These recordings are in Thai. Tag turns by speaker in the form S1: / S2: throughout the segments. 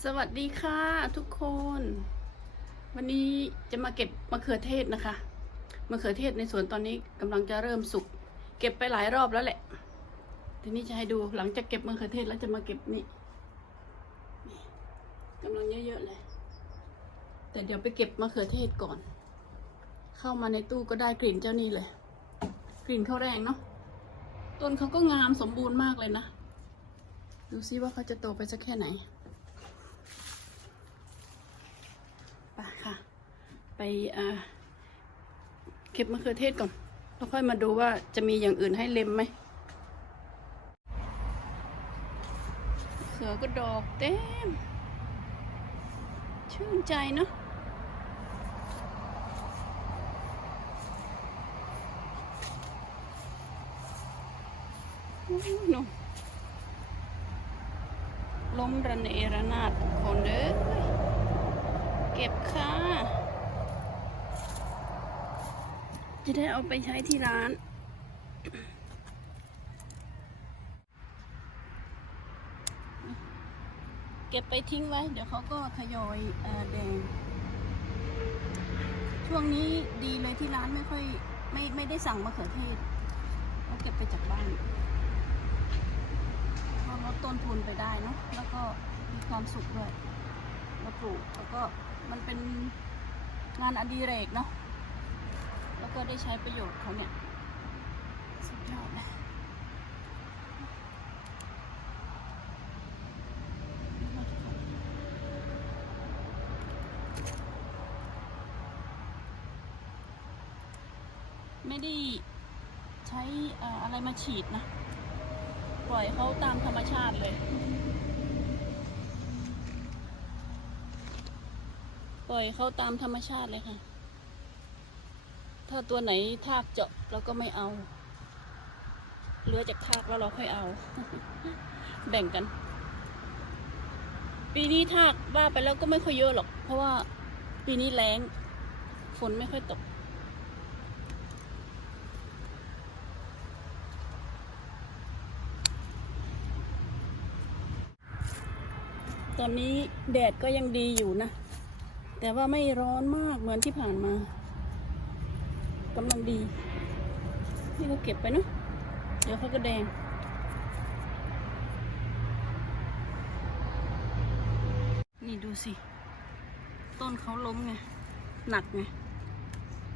S1: สวัสดีค่ะทุกคน วันนี้จะมาเก็บมะเขือเทศนะคะมะเขือเทศในสวนตอนนี้กำลังจะเริ่มสุก เก็บไปหลายรอบแล้วแหละ ทีนี้จะให้ดูหลังจากเก็บมะเขือเทศแล้วจะมาเก็บนี่นี่กำลังเยอะๆเลย แต่เดี๋ยวไปเก็บมะเขือเทศก่อน เข้ามาในตู้ก็ได้กลิ่นเจ้านี่เลย กลิ่นเขาแรงเนาะต้นเขาก็งามสมบูรณ์มากเลยนะ ดูซิว่าเขาจะโตไปสักแค่ไหน ไปค่ะ ไป เอ่อเก็บมะเขือเทศก่อนแล้วค่อยมาดูว่าจะมีอย่างอื่นให้เล็มไหมเขือก็ดอกเต็ม ชื่นใจเนาะนล้มระเนระนาดคนเด้อเก็บค่ะ จะได้เอาไปใช้ที่ร้าน เก็บไปทิ้งไว้ เดี๋ยวเขาก็ทยอยอแดง ช่วงนี้ดีเลยที่ร้านไม่ค่อยไม่ไม่ได้สั่งมะเขือเทศเขาเก็บไปจากบ้านก็ลดต้นทุนไปได้เนาะแล้วก็มีความสุขด้วยมาปลูกแล้วก็มันเป็นงานอดิเรกเนาะ แล้วก็ได้ใช้ประโยชน์เขาเนี่ย สุดยอดเลยไม่ได้ใช้อะไรมาฉีดนะ ปล่อยเขาตามธรรมชาติเลย ปล่อยเขาตามธรรมชาติเลยค่ะ ถ้าตัวไหนทากเจาะเราก็ไม่เอาเหลือจากทากแล้วเราค่อยเอา แบ่งกัน ปีนี้ทากว่าไปแล้วก็ไม่ค่อยเยอะหรอก เพราะว่าปีนี้แรงฝนไม่ค่อยตกตอนนี้แดดก็ยังดีอยู่นะ แต่ว่าไม่ร้อนมากเหมือนที่ผ่านมา กำลังดี นี่ก็เก็บไปเนาะเดี๋ยวเขาก็แดงนี่ดูสิ ต้นเขาล้มไง หนักไง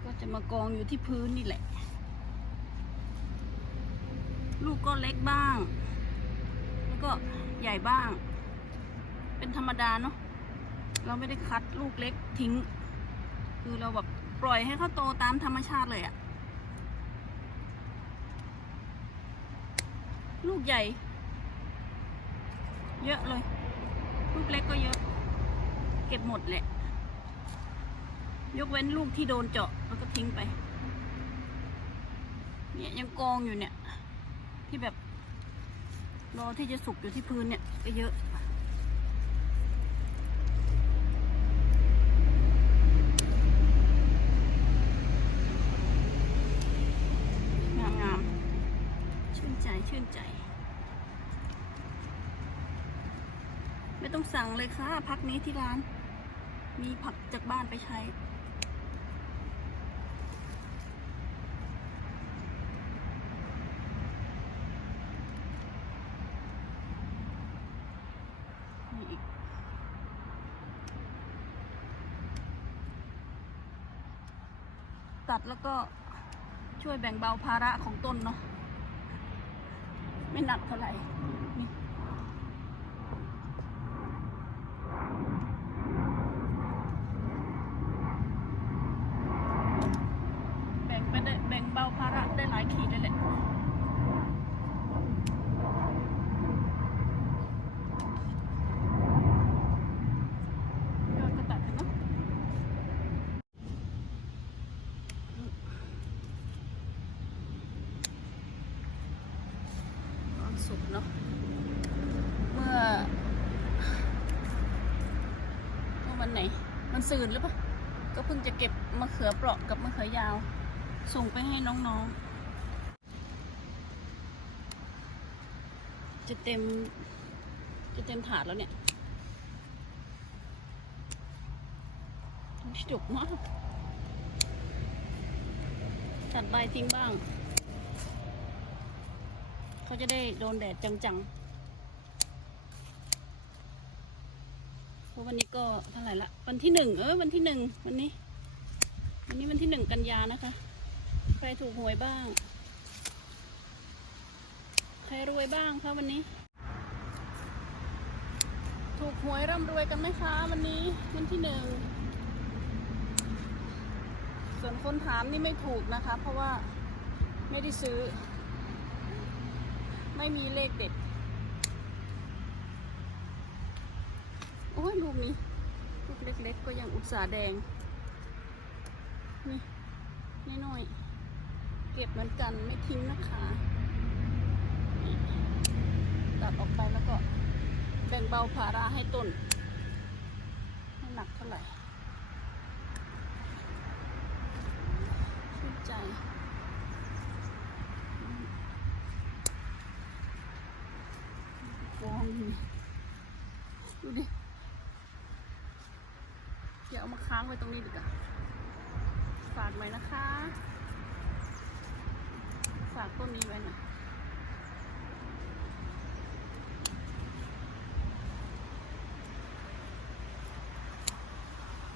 S1: ก็จะมากองอยู่ที่พื้นนี่แหละ ลูกก็เล็กบ้าง แล้วก็ใหญ่บ้าง เป็นธรรมดาเนาะเราไม่ได้คัดลูกเล็กทิ้ง คือเราแบบ ปล่อยให้เขาโตตามธรรมชาติเลยอะลูกใหญ่ เยอะเลย ลูกเล็กก็เยอะ เก็บหมดแหละ ยกเว้นลูกที่โดนเจาะแล้วก็ทิ้งไป เนี่ยยังกองอยู่เนี่ย ที่แบบรอที่จะสุกอยู่ที่พื้นเนี่ยก็เยอะ งามงามๆชื่นใจชื่นใจ ไม่ต้องสั่งเลยค่ะ พักนี้ที่ร้าน มีผักจากบ้านไปใช้นี่อีกตัดแล้วก็ช่วยแบ่งเบาภาระของต้นเนาะไม่หนักเท่าไหร่ เนาะเมื่อว่อวันไหน มันสื่นหรือปะก็เพิ่งจะเก็บมะเขือเปราะกับมะเขือยาว ส่งไปให้น้องๆ จะเต็ม จะเต็มถาดแล้วเนี่ยจุกมากตัดใบทิ้งบ้าง เขาจะได้โดนแดดจังๆเพราะวันนี้ก็เท่าไหร่ละ วันที่หนึ่งเออวันที่หนึ่งวันนี้ วันนี้วันที่หนึ่งกันยานะคะ ใครถูกหวยบ้าง ใครรวยบ้างคะวันนี้ ถูกหวยร่ำรวยกันไหมคะ วันนี้วันที่หนึ่งส่วนคนถามนี่ไม่ถูกนะคะ เพราะว่าไม่ได้ซื้อ ไม่มีเลขเด็ด โอ้ยลูกนี้ ลูกเล็กๆก็ยังอุตสาห์แดง นี่นี่หน่อย เก็บเหมือนกันไม่ทิ้งนะคะตัดออกไปแล้วก็แบ่งเบาภาระให้ต้นไม่หนักเท่าไหร่ชื่นใจ องดูดิ เดี๋ยวเอามาค้างไว้ตรงนี้ดีกว่าฝากหน่อยนะคะ ฝากต้นนี้ไว้น่อย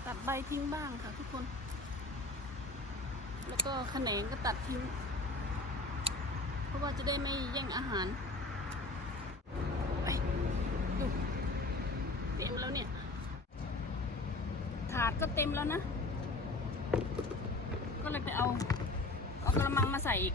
S1: ตัดใบทิ้งบ้างค่ะทุกคน แล้วก็แขนงก็ตัดทิ้ง เพราะว่าจะได้ไม่แย่งอาหาร ไปดูเต็มแล้วเนี่ย ถาดก็เต็มแล้วนะ ก็เลยไปเอา เอากระมังมาใส่อีก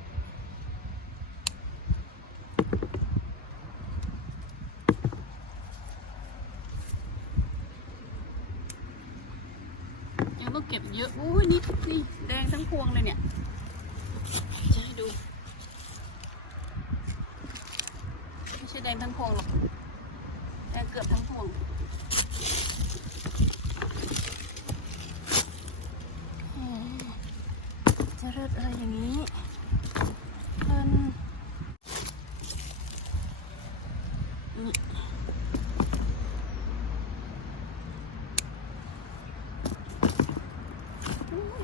S1: ยังต้องเก็บเยอะ อุ้ยนี่นี่แดงทั้งพวงเลยเนี่ยจะให้ดู ไม่ใช่แดงทั้งพวงหรอก แดงเกือบทั้งพวง แหมจะ เลิศอะไรอย่างนี้เพิ่น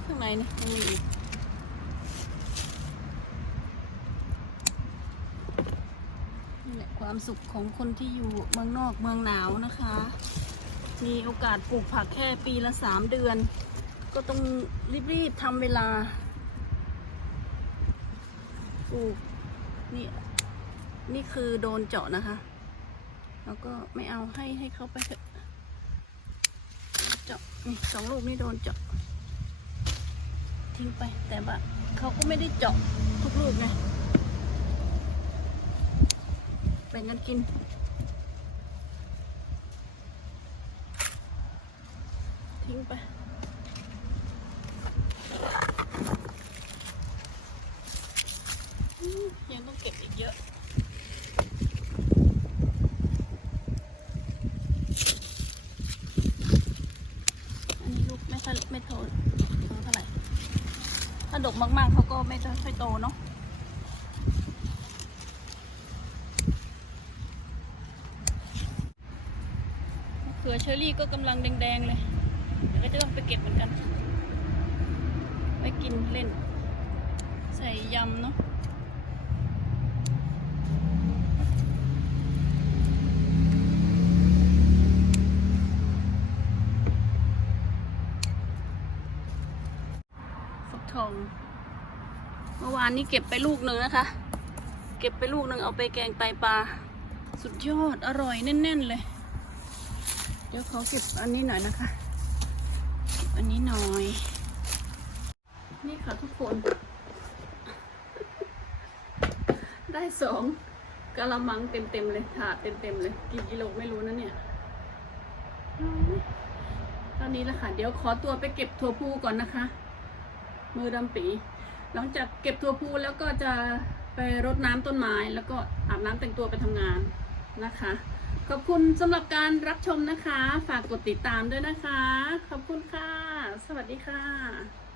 S1: ข้างในนี่มีอีกนี่แหละความสุขของคนที่อยู่เมืองนอกเมืองหนาวนะคะ มีโอกาสปลูกผักแค่ปีละสามเดือน ก็ต้องรีบๆทำเวลา ลูกนี่นี่คือโดนเจาะนะคะ แล้วก็ไม่เอาให้ให้เขาไปเถอะเจาะนี่สองลูกนี่โดนเจาะ ทิ้งไปแต่ว่าเขาก็ไม่ได้เจาะทุกลูกไงแบ่งกันกินทิ้งไป อืมยังต้องเก็บอีกเยอะ อันนี้ลูกไม่ค่อยไม่โตโตเท่าไหร่ ถ้า ดกมาก ๆ เขาก็ไม่ค่อยโตเนาะเขือเชอรี่ก็กำลังแดง ๆ เลยเดี๋ยวก็จะต้องไปเก็บเหมือนกันไว้กินเล่น ใส่ยำเนาะ ทอง เมื่อวานนี้เก็บไปลูกหนึ่งนะคะ เก็บไปลูกหนึ่งเอาไปแกงไตปลา สุดยอดอร่อยแน่น ๆ เลย เดี๋ยวเขอเก็บอันนี้หน่อยนะคะ อันนี้หน่อย นี่ค่ะทุกคน ได้สองกะละมังเต็มๆเลยถาดเต็มๆเลย กี่กิโลไม่รู้นะเนี่ยตอนนี้ละค่ะ เดี๋ยวขอตัวไปเก็บถั่วพูก่อนนะคะ มือดำปี หลังจากเก็บถั่วพูแล้วก็จะไปรดน้ำต้นไม้ แล้วก็อาบน้ำแต่งตัวไปทำงานนะคะ ขอบคุณสำหรับการรับชมนะคะ ฝากกดติดตามด้วยนะคะ ขอบคุณค่ะ สวัสดีค่ะ